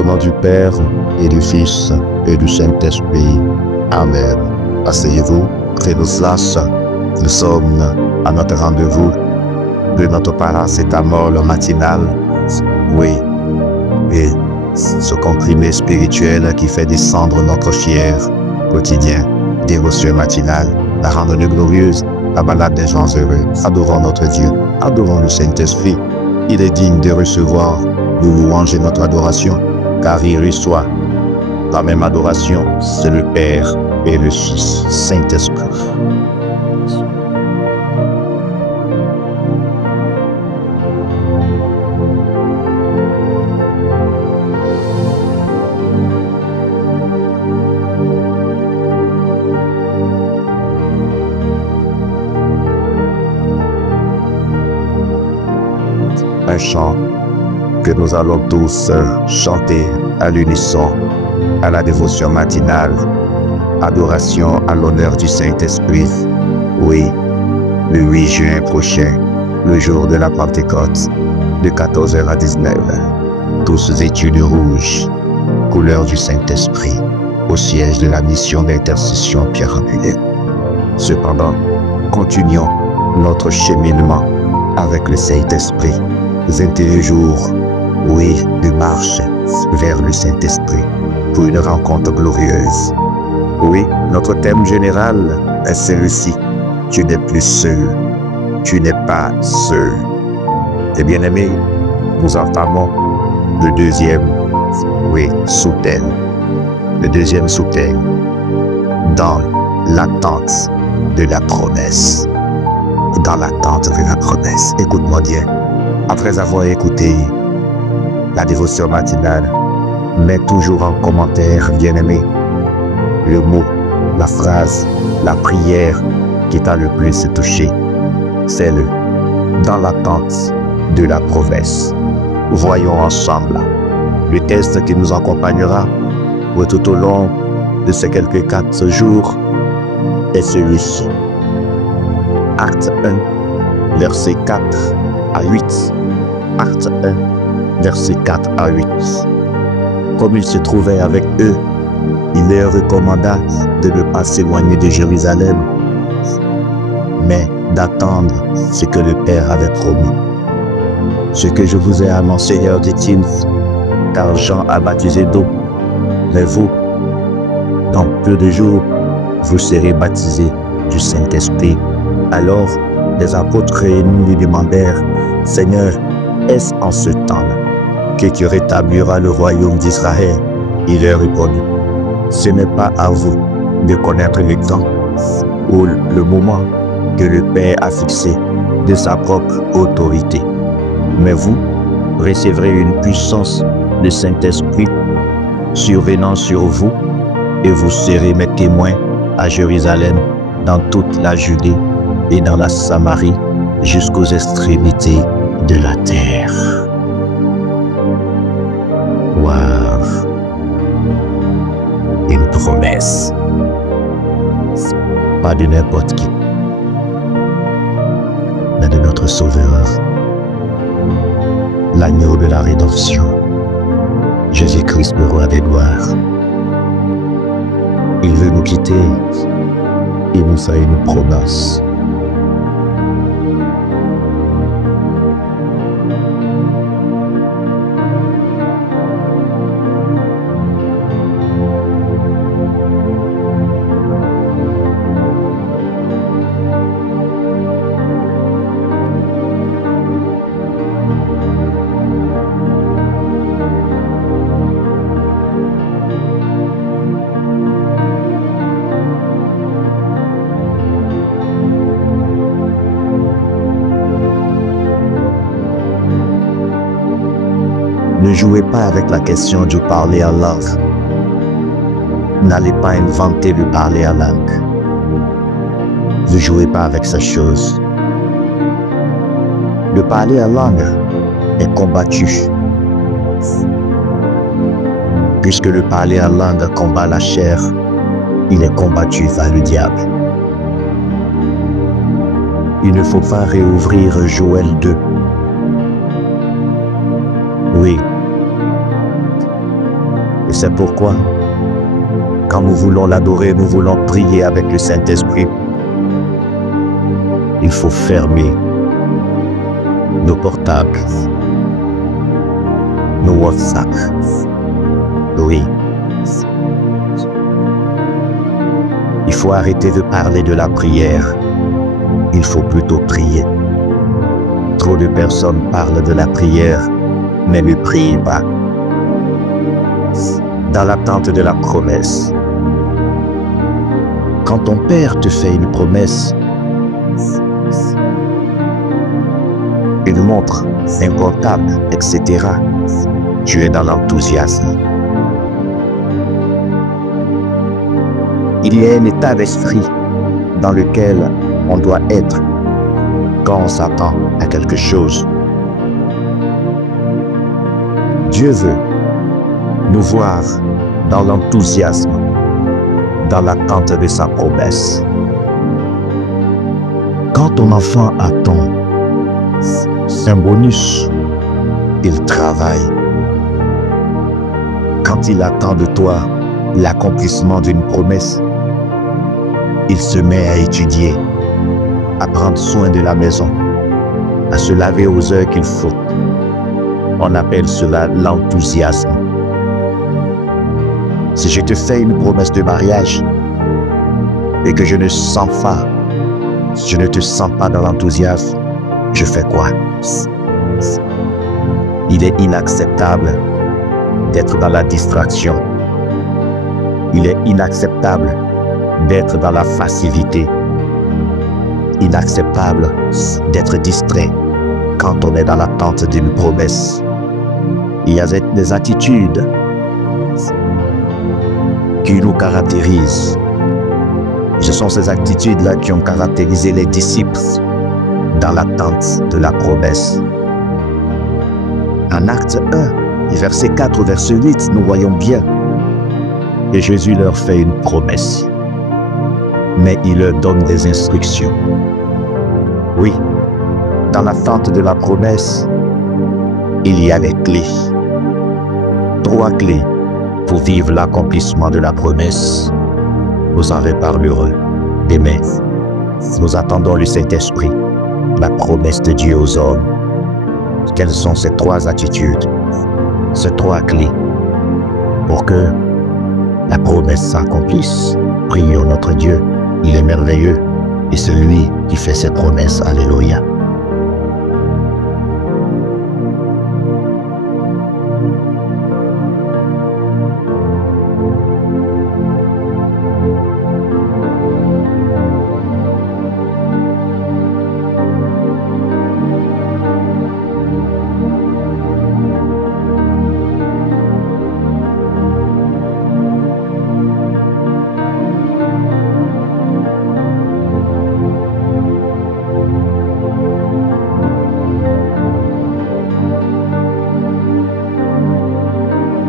Au nom du Père, et du Fils, et du Saint-Esprit. Amen. Asseyez-vous, prenez vos places. Nous sommes à notre rendez-vous de notre paracétamol matinal. Oui, et ce comprimé spirituel qui fait descendre notre fier quotidien. Dévotion matinale, la randonnée glorieuse, la balade des gens heureux. Adorons notre Dieu, adorons le Saint-Esprit. Il est digne de recevoir nos louanges et notre adoration, car il reçoit la même adoration, c'est le Père et le Fils, Saint-Esprit. Un chant que nous allons tous chanter à l'unisson à la dévotion matinale, adoration à l'honneur du Saint-Esprit. Oui, le 8 juin prochain, le jour de la Pentecôte, de 14h à 19h, tous vêtus de rouge, couleur du Saint-Esprit, au siège de la mission d'intercession Pierre Angulin. Cependant, continuons notre cheminement avec le Saint-Esprit. 21 jours, oui, de marche vers le Saint-Esprit pour une rencontre glorieuse. Oui, notre thème général est celui-ci. Tu n'es plus seul. Tu n'es pas seul. Et bien aimés, nous entamons le deuxième, sous-thème. Le deuxième sous-thème, dans l'attente de la promesse. Dans l'attente de la promesse. Écoute-moi bien. Après avoir écouté la dévotion matinale, mets toujours en commentaire, bien-aimé, le mot, la phrase, la prière qui t'a le plus touché. C'est le « dans l'attente de la promesse ». Voyons ensemble le texte qui nous accompagnera tout au long de ces quelques 4 jours est celui-ci. Acte 1, versets 4 à 8. Acte 1, versets 4 à 8. Comme il se trouvait avec eux, il leur recommanda de ne pas s'éloigner de Jérusalem, mais d'attendre ce que le Père avait promis. Ce que je vous ai annoncé, leur dit-il, car Jean a baptisé d'eau, mais vous, dans peu de jours, vous serez baptisés du Saint-Esprit. Alors, les apôtres réunis lui demandèrent, « Seigneur, est-ce en ce temps-là que tu rétabliras le royaume d'Israël ?» Il leur répondit, « Ce n'est pas à vous de connaître le temps ou le moment que le Père a fixé de sa propre autorité. Mais vous recevrez une puissance de Saint-Esprit survenant sur vous et vous serez mes témoins à Jérusalem, dans toute la Judée et dans la Samarie jusqu'aux extrémités de la terre. » Waouh! Une promesse. Pas de n'importe qui, mais de notre Sauveur, l'agneau de la rédemption, Jésus-Christ, le roi des gloires. Il veut nous quitter. Il nous fait une promesse. Ne jouez pas avec la question du parler en langue. N'allez pas inventer le parler en langue. Ne jouez pas avec ces choses. Le parler en langue est combattu. Puisque le parler en langue combat la chair, il est combattu par le diable. Il ne faut pas réouvrir Joël 2. Oui, C'est pourquoi, quand nous voulons l'adorer, nous voulons prier avec le Saint-Esprit, il faut fermer nos portables, nos WhatsApp. Oui. Il faut arrêter de parler de la prière. Il faut plutôt prier. Trop de personnes parlent de la prière, mais ne prient pas. Dans l'attente de la promesse. Quand ton père te fait une promesse, une montre, un portable, etc., tu es dans l'enthousiasme. Il y a un état d'esprit dans lequel on doit être quand on s'attend à quelque chose. Dieu veut nous voir dans l'enthousiasme, dans l'attente de sa promesse. Quand ton enfant attend un bonus, il travaille. Quand il attend de toi l'accomplissement d'une promesse, il se met à étudier, à prendre soin de la maison, à se laver aux heures qu'il faut. On appelle cela l'enthousiasme. Si je te fais une promesse de mariage et que je ne te sens pas dans l'enthousiasme, je fais quoi? Il est inacceptable d'être dans la distraction. Il est inacceptable d'être dans la facilité. Inacceptable d'être distrait quand on est dans l'attente d'une promesse. Il y a des attitudes qui nous caractérisent. Ce sont ces attitudes-là qui ont caractérisé les disciples dans l'attente de la promesse. En Acte 1, verset 4 au verset 8, nous voyons bien que Jésus leur fait une promesse, mais il leur donne des instructions. Oui, dans l'attente de la promesse, il y a des clés. 3 clés pour vivre l'accomplissement de la promesse. Nous en reparlerons demain. Nous attendons le Saint-Esprit, la promesse de Dieu aux hommes. Quelles sont ces 3 attitudes, ces 3 clés pour que la promesse s'accomplisse? Prions notre Dieu, il est merveilleux et c'est lui qui fait ses promesses. Alléluia.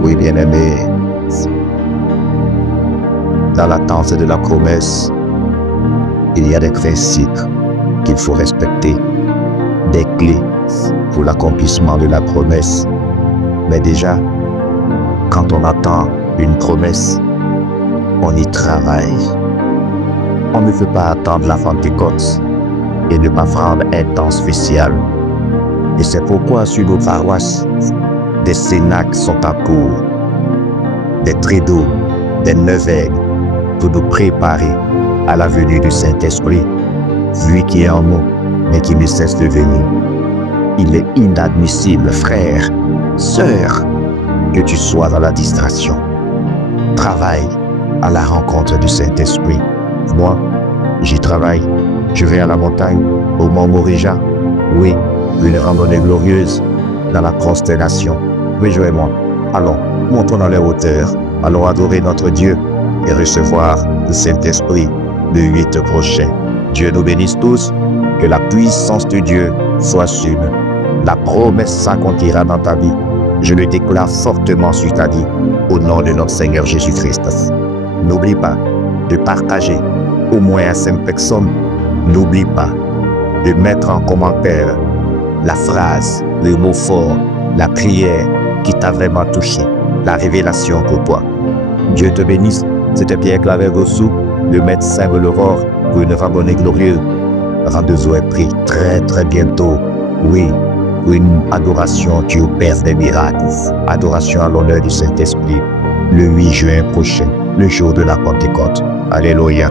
Oui, bien-aimé, dans l'attente de la promesse, il y a des principes qu'il faut respecter, des clés pour l'accomplissement de la promesse. Mais déjà, quand on attend une promesse, on y travaille. On ne peut pas attendre la Pentecôte et ne pas prendre un temps spécial. Et c'est pourquoi sur nos paroisses, des cénacles sont en cours, des trédos, des neuvaines, pour nous préparer à la venue du Saint-Esprit, lui qui est en nous, mais qui ne cesse de venir. Il est inadmissible, frère, sœur, que tu sois dans la distraction. Travaille à la rencontre du Saint-Esprit. Moi, j'y travaille. Je vais à la montagne, au mont Morija. Oui, une randonnée glorieuse dans la constellation. Rejoins-moi. Allons, montons dans les hauteurs. Allons adorer notre Dieu et recevoir le Saint-Esprit le 8 prochain. Dieu nous bénisse tous. Que la puissance de Dieu soit sur nous. La promesse s'accomplira dans ta vie. Je le déclare fortement sur ta vie, au nom de notre Seigneur Jésus-Christ. N'oublie pas de partager au moins à 5 personnes. N'oublie pas de mettre en commentaire la phrase, le mot fort, la prière qui t'a vraiment touché. la révélation pour toi. Dieu te bénisse. C'était Pierre Claver Gossou, le médecin de l'aurore, pour une randonnée glorieuse. Rendez-vous est pris très très bientôt. Oui, pour une adoration qui opère des miracles. Adoration à l'honneur du Saint-Esprit. Le 8 juin prochain, le jour de la Pentecôte. Alléluia.